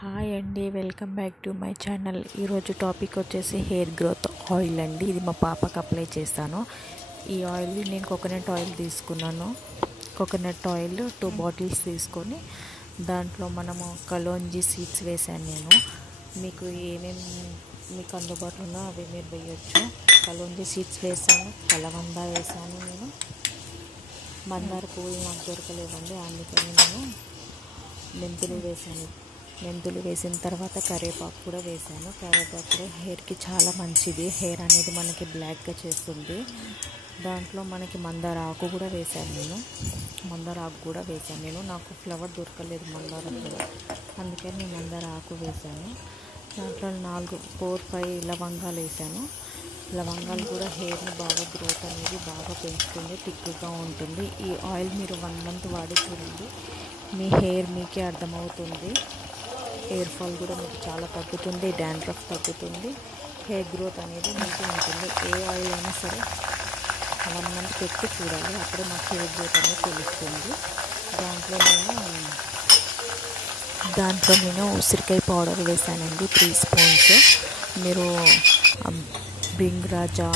Hi అండి, welcome back to my channel. ఈరోజు topic వచ్చేసి హెయిర్ గ్రోత్ ఆయిల్ అండి. ఇది మా పాపకు అప్లై చేస్తాను. ఈ ఆయిల్ నేను కోకోనట్ ఆయిల్ తీసుకున్నాను. కోకోనట్ ఆయిల్ 2 బాటిల్స్ తీసుకొని దాంట్లో మనము కలోంజీ సీడ్స్ వేసాను. నేను మీకు ఏమేమి మీకు అందుబాటులో ఉన్నా అవి మీరు వేయచ్చు. కలోంజీ సీడ్స్ వేసాను, కలవంద వేసాను. నేను మందార పువ్వులు నాకు దొరకలేదండి, అందుకని నేను మెంతులు వేసిన తర్వాత కరివేపాకు కూడా వేసాను. కరివేపాకు కూడా హెయిర్కి చాలా మంచిది. హెయిర్ అనేది మనకి బ్లాక్గా చేస్తుంది. దాంట్లో మనకి మందార ఆకు కూడా వేసాను. నాకు ఫ్లవర్ దొరకలేదు మందారంలో, అందుకని నేను మందార ఆకు వేసాను. దాంట్లో 4-5 లవంగాలు వేసాను. లవంగాలు కూడా హెయిర్ని బాగా గ్రోత్ అనేది బాగా పెంచుతుంది, థిక్గా ఉంటుంది. ఈ ఆయిల్ మీరు 1 మంత్ వాడి చూడండి, మీ హెయిర్ మీకే అర్థమవుతుంది. హెయిర్ ఫాల్ కూడా మీకు చాలా తగ్గుతుంది, డాండ్రఫ్ తగ్గుతుంది, హెయిర్ గ్రోత్ అనేది మీకు ఉంటుంది. ఏ ఆయిల్ అయినా సరే 1 మంత్ పెట్టి చూడాలి, అప్పుడే మాకు హెయిర్ గ్రోత్ అనేది తెలుస్తుంది. దాంట్లో నేను ఉసిరికాయ పౌడర్ వేసానండి, 3 స్పూన్స్. మీరు బ్రింగ్రాజా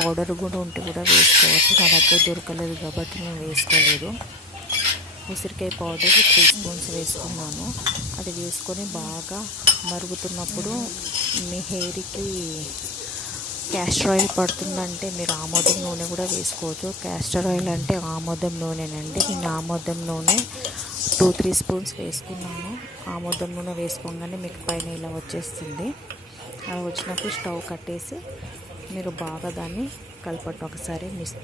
పౌడర్ కూడా ఉంటే కూడా వేసుకోవచ్చు. నా దగ్గర దొరకలేదు కాబట్టి నేను వేసుకోలేదు. ఉసిరికాయ పౌడర్ 3 స్పూన్స్ వేసుకున్నాను. అది వేసుకొని బాగా మరుగుతున్నప్పుడు మీ హెయిర్కి క్యాస్టర్ ఆయిల్ పడుతుందంటే మీరు ఆమోదం నూనె కూడా వేసుకోవచ్చు. క్యాస్టర్ ఆయిల్ అంటే ఆమోదం నూనెనండి. నేను ఆమోదం నూనె 2-3 స్పూన్స్ వేసుకున్నాను. ఆమోదం నూనె వేసుకోగానే మీకు పైన ఇలా వచ్చేస్తుంది. అలా వచ్చినప్పుడు స్టవ్ కట్టేసి మీరు బాగా దాన్ని కలపట్టు ఒకసారి మిక్స్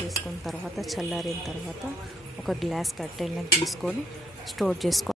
చేసుకున్న తర్వాత చల్లారిన తర్వాత ఒక గ్లాస్ కట్టెలను తీసుకొని స్టోర్ చేసుకోండి.